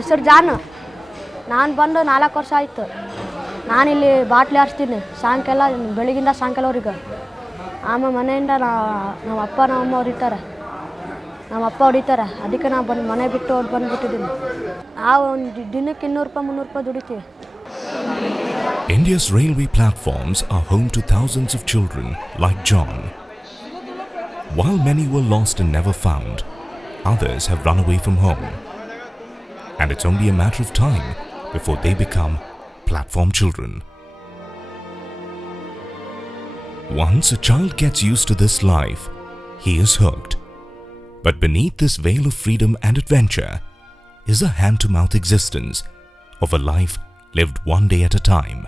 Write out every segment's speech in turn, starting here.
ಹೆಸರು ಜಾನು. ನಾನು ಬಂದು 4 ವರ್ಷ ಆಯಿತು. ನಾನಿಲ್ಲಿ ಬಾಟ್ಲಿ ಹಾರಿಸ್ತೀನಿ ಸಾಯಂಕಾಲ, ಬೆಳಗಿಂದ ಸಾಯಂಕಾಲವರೆಗೆ. ಆಮೇಲೆ ಮನೆಯಿಂದ ನಮ್ಮ ಅಪ್ಪ ನಮ್ಮ ಅಮ್ಮ ಹೊಡಿತಾರೆ. ನಮ್ಮ ಅಪ್ಪ ಹೊಡಿತಾರೆ, ಅದಕ್ಕೆ ನಾವು ಬಂದು ಮನೆ ಬಿಟ್ಟು ಬಂದುಬಿಟ್ಟಿದ್ದೀನಿ. ನಾವು ಒಂದು ದಿನಕ್ಕೆ 200 ರೂಪಾಯಿ 300 ರೂಪಾಯಿ ದುಡಿತೀವಿ. India's railway platforms are home to thousands of children like John. While many were lost and never found, others have run away from home. And it's only a matter of time before they become platform children. Once a child gets used to this life, he is hooked. But beneath this veil of freedom and adventure is a hand-to-mouth existence of a life lived one day at a time.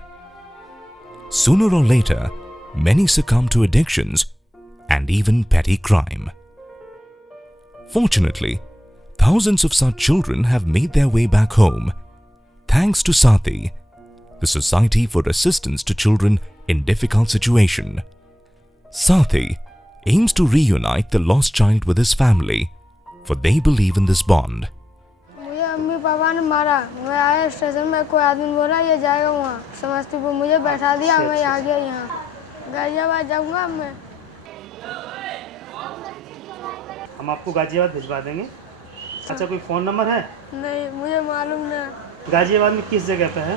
Sooner or later, many succumb to addictions and even petty crime. Fortunately, thousands of such children have made their way back home thanks to Saathi, the Society for Assistance to Children in Difficult Situation. Saathi aims to reunite the lost child with his family, for they believe in this bond. मुझे अम्मी पापा ने मारा, मैं आया station में, कोई आदमी बोला ये जाएगा वहाँ समस्तीपुर, मुझे बैठा दिया, मैं आ गया यहाँ गाजियाबाद जाऊँगा मैं। हम आपको गाजियाबाद भिजवा देंगे। अच्छा, कोई फ़ोन नंबर है? नहीं, मुझे मालूम नहीं। गाजियाबाद में किस जगह पे है?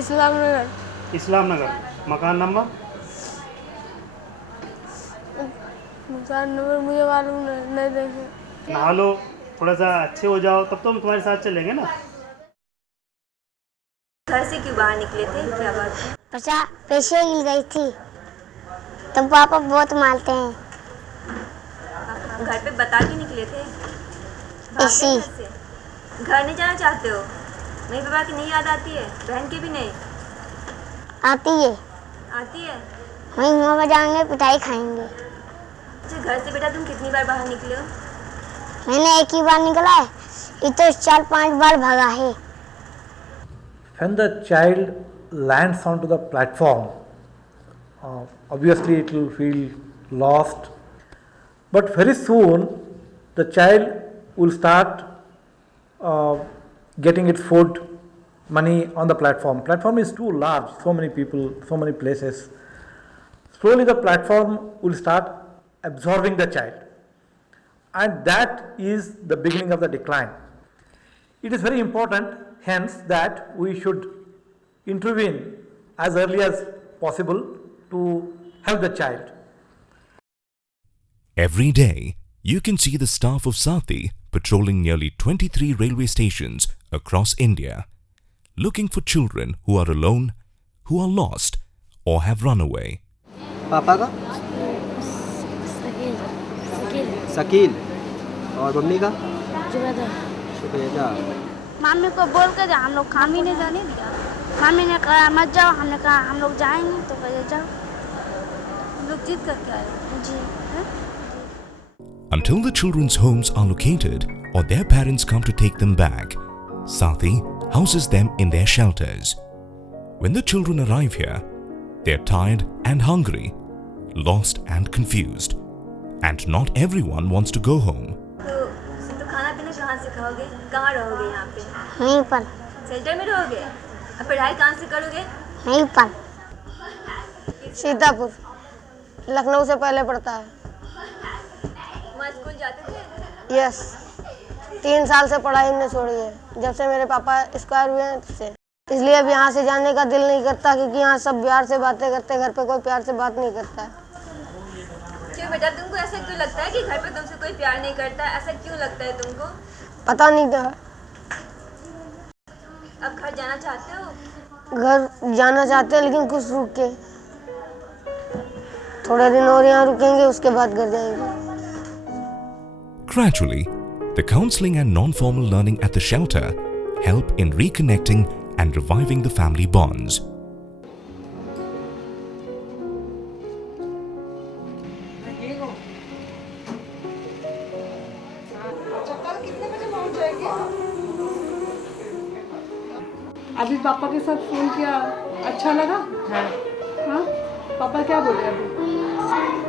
इस्लाम नगर। इस्लाम नगर। मकान नंबर? मकान नंबर मुझे मालूम नहीं देखे। नहा लो, थोड़ा सा अच्छे हो जाओ, तब तो हम तुम्हारे साथ चलेंगे ना। घर से क्यों बाहर निकले थे, क्या बात है? पैसे हिल गई थी तो पापा बहुत मारते हैं। घर पे बता के निकले थे? ऐसे ही। घर से घर नहीं जाना चाहते हो? मम्मी पापा की नहीं याद आती है? बहन की भी नहीं आती है। आती है? वहीं वहाँ पर जाएंगे, पिटाई खाएंगे। अच्छा, घर से बेटा तुम कितनी बार बाहर निकले हो? मैंने एक ही बार निकला है, ये तो 4-5 बार भागा है। When the child lands onto the platform, obviously it will feel lost, but very soon the child will start getting its food, money on the platform. Platform is too large, so many people, so many places. Slowly the platform will start absorbing the child, and that is the beginning of the decline. It is very important, hence, that we should intervene as early as possible to help the child. Every day, you can see the staff of Saathi patrolling nearly 23 railway stations across India, looking for children who are alone, who are lost, or have run away. पापा का? शकील। और mummy का? शुक्रिया। Mummy को बोल कर हम लोग खामी नहीं जाने दिया। मम्मी ने कहा मत जाओ, हमने कहा हम लोग जाएंगे, तो कहे जाओ। हम लोग जीत करके आए जी। Until the children's homes are located or their parents come to take them back, Saathi houses them in their shelters. When the children arrive here, they are tired and hungry, lost and confused, and not everyone wants to go home. तो खाना पीना कहाँ से खाओगे? कहाँ रहोगे यहाँ पे? वहीं पर। शेल्टर में रहोगे? अब पढ़ाई कहाँ से करोगे? वहीं पर। सीतापुर, लखनऊ से पहले पड़ता है। वहाँ स्कूल जाते थे? यस, 3 साल से पढ़ाई हमने छोड़ी है, जब से मेरे पापा एक्सपायर हुए हैं से। इसलिए अब यहाँ से जाने का दिल नहीं करता, क्योंकि यहाँ सब प्यार से बातें करते, घर पे कोई प्यार से बात नहीं करता है। क्यों बेटा, तुमको ऐसा क्यों लगता है कि घर पे तुमसे कोई प्यार नहीं करता? ऐसा क्यों लगता है तुमको? पता नहीं था। अब घर जाना चाहते हो? घर जाना चाहते हैं, लेकिन कुछ रुक के, थोड़े दिन और यहाँ रुकेंगे, उसके बाद घर जाएंगे। Gradually, the counseling and non-formal learning at the shelter help in reconnecting and reviving the family bonds. अभी पापा के साथ फोन किया, अच्छा लगा? हाँ। हाँ? पापा क्या बोले अभी?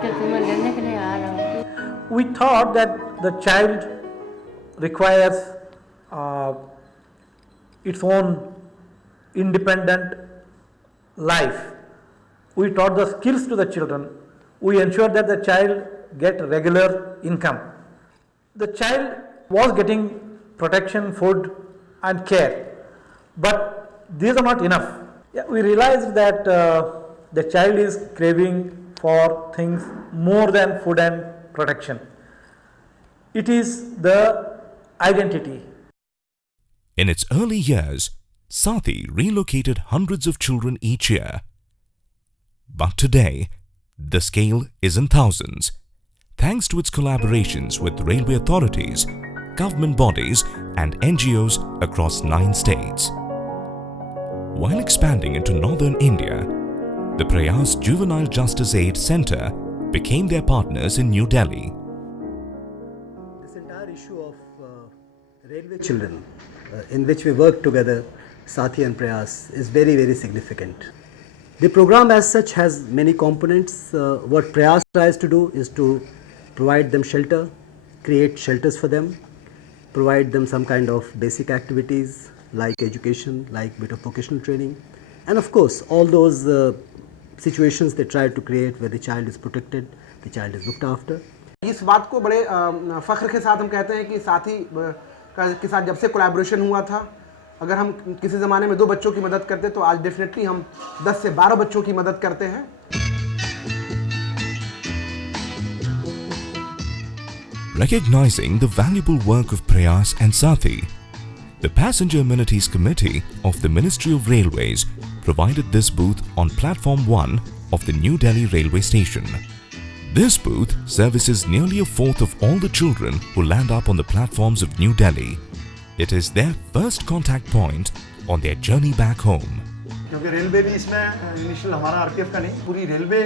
कि तुम्हें लेने के लिए आ रहा हूँ। We thought that the child requires its own independent life. We taught the skills to the children. We ensured that the child get regular income. The child was getting protection, food and care, but these are not enough. We realized that the child is craving for things more than food and protection. It is the identity. In its early years, Saathi relocated hundreds of children each year. But today, the scale is in thousands, thanks to its collaborations with railway authorities, government bodies and NGOs across 9 states. While expanding into northern India, the Prayas Juvenile Justice Aid Center became their partners in New Delhi. This entire issue of railway children in which we work together, Saathi and Prayas, is very, very significant. The program as such has many components. What Prayas tries to do is to provide them shelter, create shelters for them, provide them some kind of basic activities like education, like bit of vocational training, and of course all those situations they try to create where the child is protected, the child is looked after. इस बात को बड़े फ़ख्र के साथ हम कहते हैं कि साथी के साथ जब से कोलैबोरेशन हुआ था, अगर हम किसी ज़माने में 2 बच्चों की मदद करते तो आज डेफिनेटली हम 10 से 12 बच्चों की मदद करते हैं. Recognizing the valuable work of Prayas and Saathi, the Passenger Amenities Committee of the Ministry of Railways provided this booth on Platform 1 of the New Delhi railway station. This booth services nearly a fourth of all the children who land up on the platforms of New Delhi. It is their first contact point on their journey back home. क्योंकि railway भी इसमें initial हमारा RPF का नहीं, पूरी railway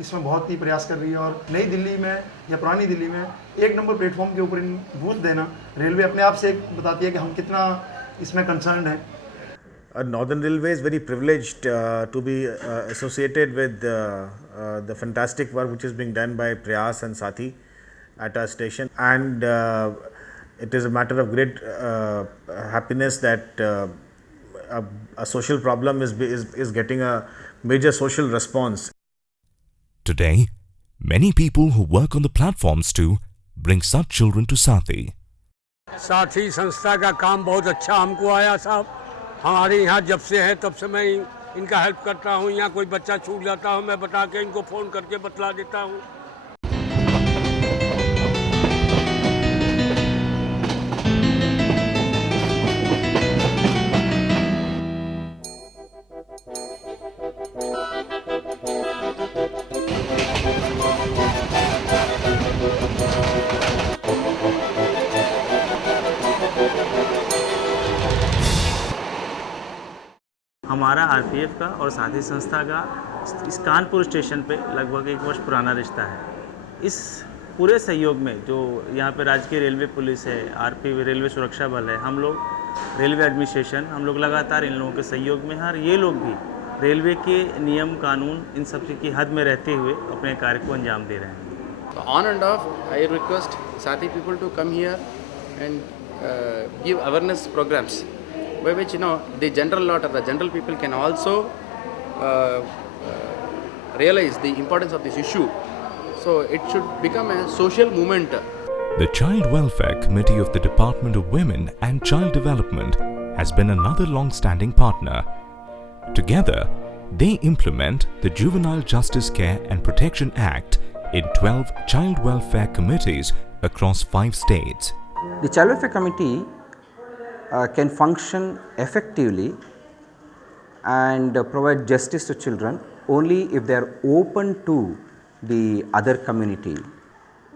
इसमें बहुत ही प्रयास कर रही है और नई दिल्ली में या पुरानी दिल्ली में 1 नंबर प्लेटफॉर्म के ऊपर बूथ देना रेलवे अपने आप से बताती है कि हम कितना इसमें कंसर्न्ड हैं. Northern Railway is very privileged to be associated with the fantastic work which is being done by Prayas and Saathi at our station, and it is a matter of great happiness that a social problem is getting a major social response. Today, many people who work on the platforms too bring such children to Saathi. साथी संस्था का काम बहुत अच्छा हमको आया साहब. हमारे यहाँ जब से है तब से मैं इनका हेल्प करता हूँ. यहाँ कोई बच्चा छूट जाता हूँ, मैं बता के इनको फ़ोन करके बतला देता हूँ. हमारा आरपीएफ का और साथी संस्था का इस कानपुर स्टेशन पे लगभग 1 वर्ष पुराना रिश्ता है. इस पूरे सहयोग में जो यहाँ पे राजकीय रेलवे पुलिस है, आरपीएफ रेलवे सुरक्षा बल है, हम लोग रेलवे एडमिनिस्ट्रेशन, हम लोग लगातार इन लोगों के सहयोग में हैं और ये लोग भी रेलवे के नियम कानून इन सब की हद में रहते हुए अपने कार्य को अंजाम दे रहे हैं. On and off, I request Saathi people to come here and give awareness programs, by which the general lot or the general people can also realize the importance of this issue. So it should become a social movement. The Child Welfare Committee of the Department of Women and Child Development has been another long-standing partner. Together, they implement the Juvenile Justice Care and Protection Act in 12 child welfare committees across 5 states. The Child Welfare Committee can function effectively and provide justice to children only if they are open to the other community.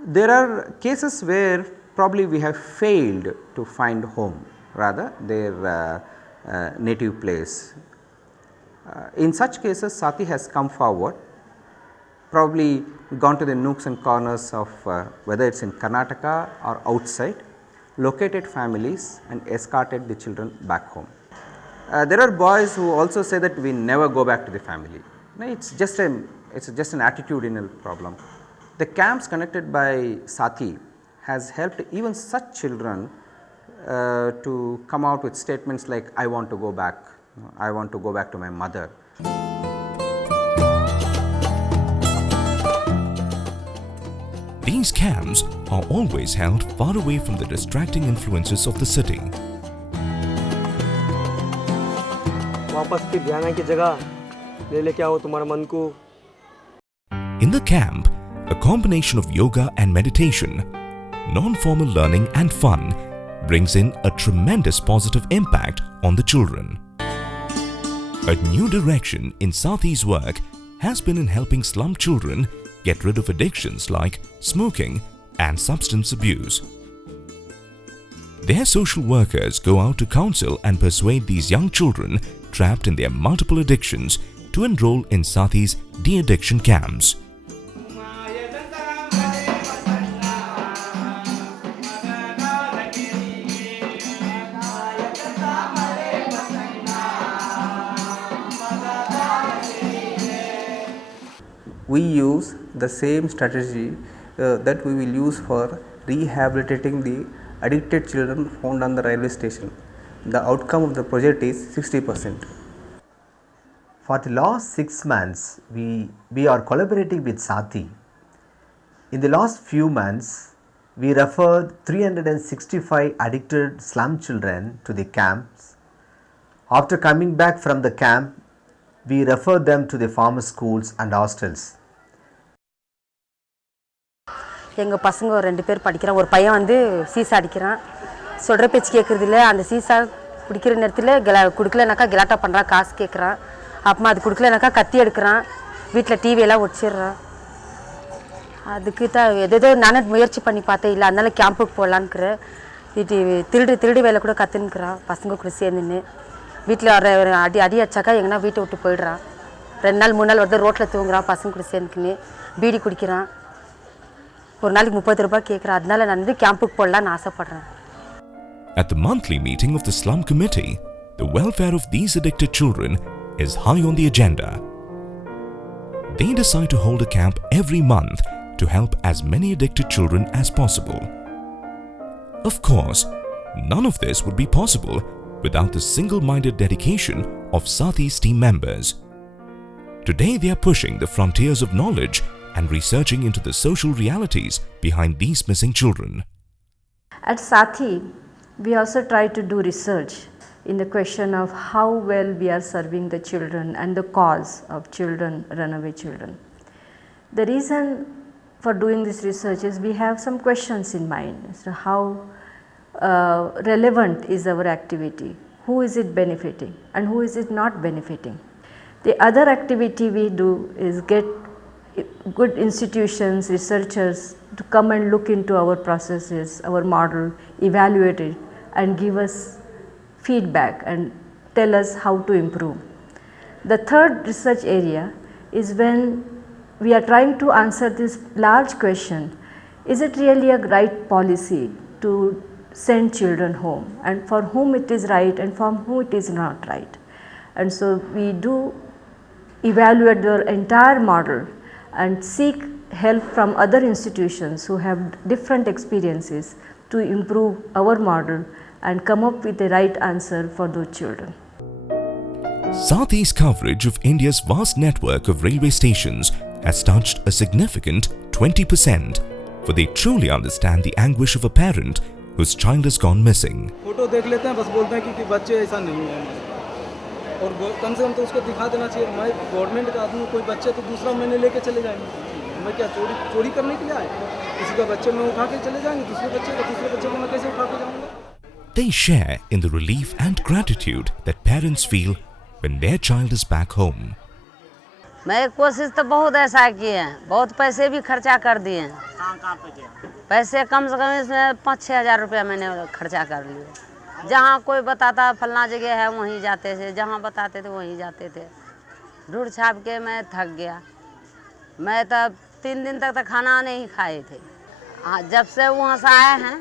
There are cases where probably we have failed to find home, rather their native place. In such cases, Saathi has come forward, probably gone to the nooks and corners of whether it is in Karnataka or outside, located families and escorted the children back home. There are boys who also say that we never go back to the family. No, it's just an attitudinal problem. The camps conducted by Saathi has helped even such children to come out with statements like, I want to go back, I want to go back to my mother. These camps are always held far away from the distracting influences of the city. वापस फिर ध्यान की जगह ले लेके आओ तुम्हारे मन को. In the camp, a combination of yoga and meditation, non-formal learning and fun brings in a tremendous positive impact on the children. A new direction in Sathi's work has been in helping slum children get rid of addictions like smoking and substance abuse. Their social workers go out to counsel and persuade these young children trapped in their multiple addictions to enroll in Sathi's de-addiction camps. We use the same strategy that we will use for rehabilitating the addicted children found on the railway station. The outcome of the project is 60%. For the last 6 months, we are collaborating with Sathi. In the last few months, we referred 365 addicted slum children to the camps. After coming back from the camp, we refer them to the farmer schools and hostels. எங்கள் பசங்க ஒரு 2 பேர் படிக்கிறான். ஒரு பையன் வந்து seesaw அடிக்கிறான். சொல்கிற பேச்சு கேட்குறதில்ல. அந்த சீசா குடிக்கிற நேரத்தில் கொடுக்கலனாக்கா கலாட்டா பண்ணுறான், காசு கேட்குறான். அப்புறமா அது கொடுக்கலனாக்கா கத்தி எடுக்கிறான். வீட்டில் டிவியெல்லாம் ஒடிச்சிடுறான். அதுக்கு தான் எதோ நானும் முயற்சி பண்ணி பார்த்தேன். இல்லை அதனால கேம்புக்கு போகலான்னுக்குறேன். திருடு வேலை கூட கற்றுன்னுக்குறான் பசங்க கூட சேர்ந்துன்னு. வீட்டில் ஒரு அடி அடிச்சாக்கா எங்கன்னா வீட்டை விட்டு போயிடுறான். 2 நாள் 3 நாள் வந்து ரோட்டில் தூங்குறான் பசங்க கூட சேர்ந்துக்குன்னு. பீடி குடிக்கிறான். ஒரு நாளைக்கு 30 ரூபாய் கேட்குறான். அதனால நான் வந்து கேம்புக்கு போடலான்னு ஆசைப்படுறேன். At the monthly meeting of the slum committee, the welfare of these addicted children is high on the agenda. They decide to hold a camp every month to help as many addicted children as possible. Of course, none of this would be possible without the single-minded dedication of Sathi's team members. Today they are pushing the frontiers of knowledge and researching into the social realities behind these missing children. At Sathi, we also try to do research in the question of how well we are serving the children and the cause of children, runaway children. The reason for doing this research is we have some questions in mind. So how relevant is our activity? Who is it benefiting and who is it not benefiting? The other activity we do is get good institutions, researchers to come and look into our processes, our model, evaluate it and give us feedback and tell us how to improve. The third research area is when we are trying to answer this large question, is it really a right policy to send children home and for whom it is right and for whom it is not right. And so we do evaluate the entire model and seek help from other institutions who have different experiences to improve our model and come up with the right answer for those children. Sathi's coverage of India's vast network of railway stations has touched a significant 20%, for they truly understand the anguish of a parent whose child has gone missing. Photo देख लेते हैं बस बोलते हैं कि बच्चे ऐसा नहीं है और कम से कम तो उसको दिखा देना चाहिए. मैं गवर्नमेंट का आदमी, कोई बच्चे तो दूसरा महीने लेके चले जाएंगे. मैं क्या चोरी करने के लिए आए? किसी का बच्चे में उठा के चले जाएंगे, दूसरे बच्चे को मैं कैसे उठा के जाऊंगा? They share in the relief and gratitude that parents feel when their child is back home. मैं कोशिश तो बहुत ऐसा किए हैं, बहुत पैसे भी खर्चा कर दिए हैं. कहाँ पे किया? पैसे कम से कम इसमें 5-6 हज़ार रुपया मैंने खर्चा कर लिए. जहाँ कोई बताता फलना जगह है वहीं जाते थे, जहाँ बताते थे वहीं जाते थे. ढूंढ छाप के मैं थक गया. मैं तब 3 दिन तक तो खाना नहीं खाए थे. हाँ, जब से वहाँ से आए हैं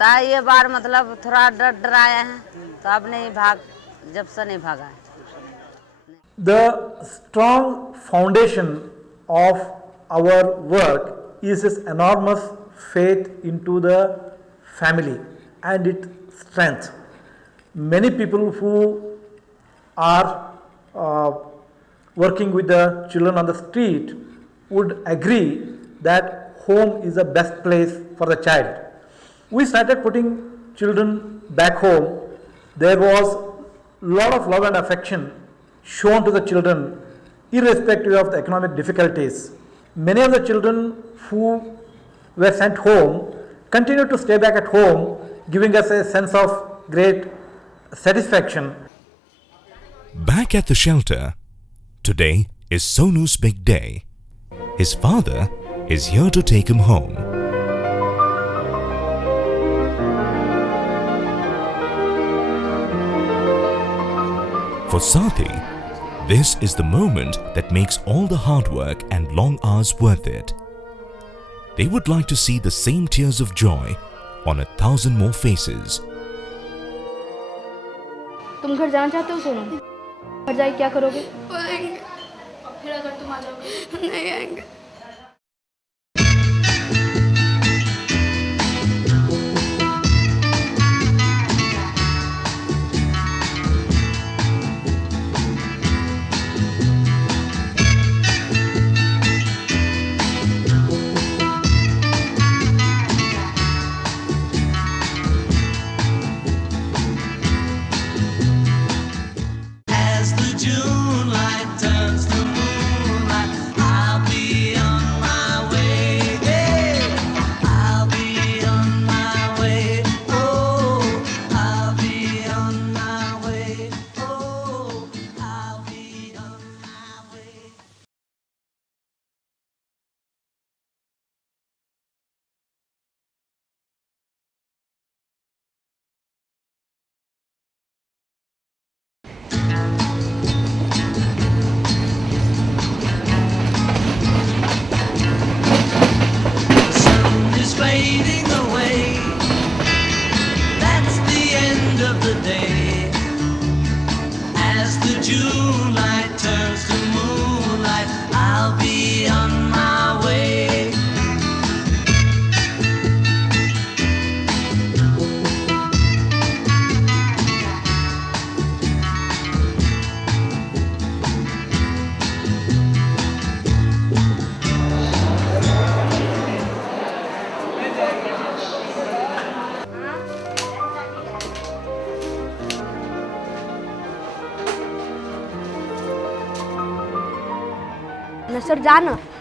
तो ये बार मतलब थोड़ा डर आए हैं, तो अब नहीं जब से नहीं भागा. The strong foundation of our work is this enormous faith into the family and its strength. Many people who are working with the children on the street would agree that home is the best place for the child. We started putting children back home. There was a lot of love and affection shown to the children irrespective of the economic difficulties. Many of the children who were sent home continued to stay back at home, giving us a sense of great satisfaction. Back at the shelter, today is Sonu's big day. His father is here to take him home. For Sathi, this is the moment that makes all the hard work and long hours worth it. They would like to see the same tears of joy on 1,000 more faces. तुम घर जाना चाहते हो सोनू? घर जाके क्या करोगे? आएंगे। फिर अगर तुम आ जाओगे? नहीं आएंगे।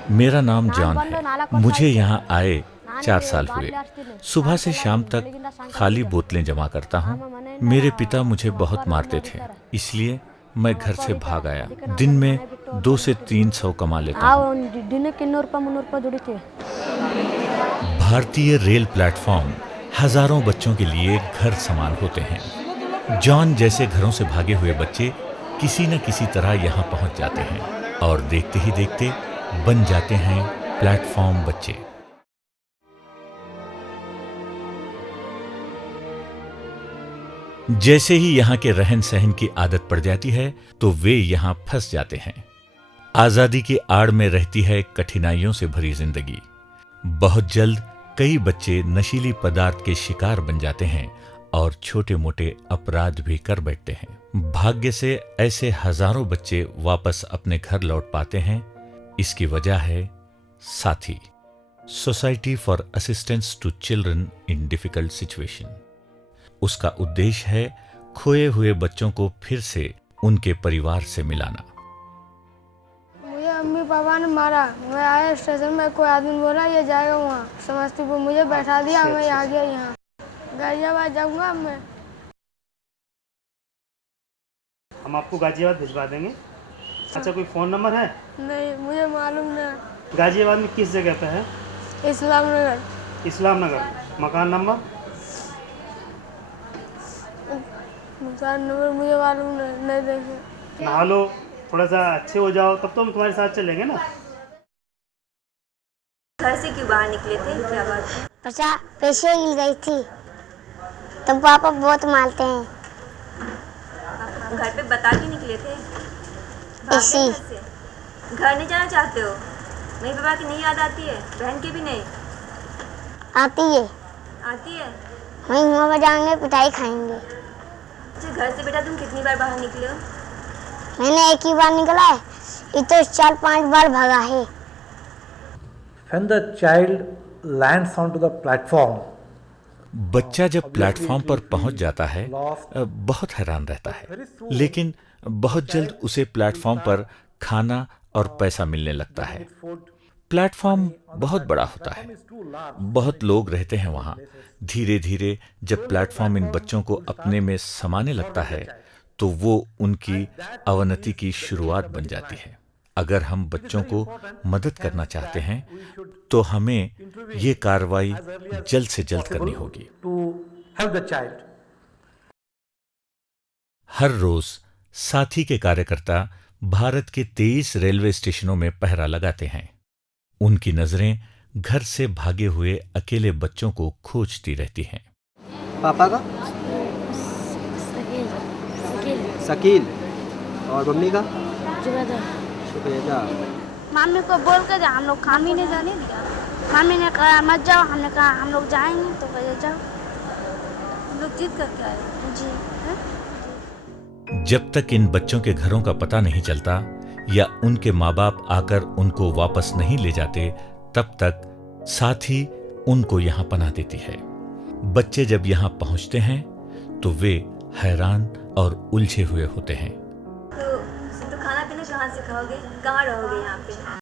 मेरा नाम जॉन है। मुझे यहाँ आए 4 साल हुए। सुबह से शाम तक खाली बोतलें जमा करता हूँ। मेरे पिता मुझे बहुत मारते थे, इसलिए मैं घर से भाग आया। दिन में 200 से 300 कमा लेता हूँ। भारतीय रेल प्लेटफॉर्म हजारों बच्चों के लिए घर समान होते हैं। जॉन जैसे घरों से भागे हुए बच्चे किसी न किसी तरह यहाँ पहुँच जाते हैं और देखते ही देखते बन जाते हैं प्लेटफॉर्म बच्चे। जैसे ही यहाँ के रहन सहन की आदत पड़ जाती है तो वे यहाँ फंस जाते हैं। आजादी की आड़ में रहती है कठिनाइयों से भरी जिंदगी। बहुत जल्द कई बच्चे नशीली पदार्थ के शिकार बन जाते हैं और छोटे मोटे अपराध भी कर बैठते हैं। भाग्य से ऐसे हजारों बच्चे वापस अपने घर लौट पाते हैं। इसकी वजह है साथी, society for assistance to children in difficult situation. उसका उद्देश्य है खोए हुए बच्चों को फिर से उनके परिवार से मिलाना। मुझे अम्मी पापा ने मारा। मैं आया स्टेशन में, कोई आदमी बोला ये जाएगा वहाँ समस्तीपुर, मुझे बैठा दिया। मैं आ गया यहाँ गाजियाबाद जाऊँगा मैं। हम आपको गाजियाबाद भिजवा देंगे। अच्छा, कोई फ़ोन नंबर है? नहीं, मुझे मालूम नहीं। गाजियाबाद में किस जगह पे है? इस्लाम नगर। इस्लाम नगर। मकान नंबर? मकान नंबर मुझे मालूम नहीं देखे। नहा लो, थोड़ा सा अच्छे हो जाओ, तब तो हम तुम्हारे साथ चलेंगे ना। घर से क्यों बाहर निकले थे, क्या बात है? पैसे हिल गई थी तो पापा बहुत मारते हैं। घर पे बता के निकले थे? ऐसे घर नहीं जाना चाहते हो? मम्मी पापा की नहीं याद आती है? बहन की भी नहीं आती है? आती है? वहीं हुआ बजाएंगे, पिटाई खाएंगे। अच्छा, घर से बेटा तुम कितनी बार बाहर निकले हो? मैंने एक ही बार निकला है, ये तो 4-5 बार भागा है। When the child lands onto the platform, बच्चा जब प्लेटफॉर्म पर पहुंच जाता है बहुत हैरान रहता है, लेकिन बहुत जल्द उसे प्लेटफॉर्म पर खाना और पैसा मिलने लगता है। प्लेटफॉर्म बहुत बड़ा होता है, बहुत लोग रहते हैं वहाँ। धीरे धीरे जब प्लेटफॉर्म इन बच्चों को अपने में समाने लगता है तो वो उनकी अवनति की शुरुआत बन जाती है। अगर हम बच्चों को मदद करना चाहते हैं तो हमें ये कार्रवाई जल्द से जल्द करनी होगी। हर रोज साथी के कार्यकर्ता भारत के 23 रेलवे स्टेशनों में पहरा लगाते हैं। उनकी नजरें घर से भागे हुए अकेले बच्चों को खोजती रहती हैं। पापा का शकील और मम्मी का शुक्रिया। मम्मी को बोल कर जा, हम लोग काम ही नहीं जाने दिया। मम्मी ने कहा मत जाओ, हमने कहा हम लोग जाएंगे, तो कहे जाओ। हम लोग जीत करके आए जी है? जब तक इन बच्चों के घरों का पता नहीं चलता या उनके माँ बाप आकर उनको वापस नहीं ले जाते, तब तक साथी उनको यहाँ पनाह देती है। बच्चे जब यहाँ पहुँचते हैं तो वे हैरान और उलझे हुए होते हैं। तो खाना पीना कहाँ से खाओगे? कहाँ रहोगे यहाँ पे?